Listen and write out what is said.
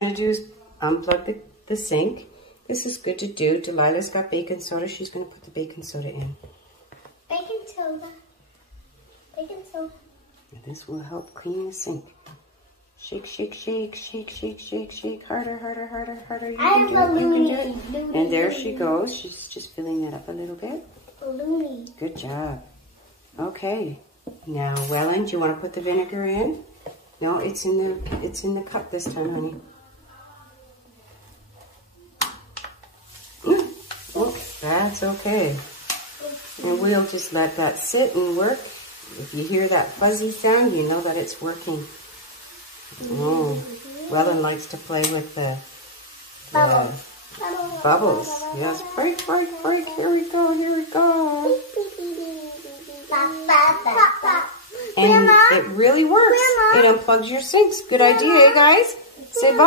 I'm going to do is unplug the sink. This is good to do. Delilah's got baking soda. She's going to put the baking soda in. Baking soda. Baking soda. And this will help clean the sink. Shake, shake, shake, shake, shake, shake, shake. Harder, harder, harder, harder. You can do it. You can do it. And there she goes. She's just filling that up a little bit. Balloony. Good job. Okay. Now, Wellen, do you want to put the vinegar in? No, it's in the cup this time, honey. Oh, that's okay. And we'll just let that sit and work. If you hear that fuzzy sound, you know that it's working. Oh, Wellen likes to play with the bubbles. Yes, break, break, break. Here we go, here we go. And it really works. It unplugs your sinks. Good idea, guys. Say bye.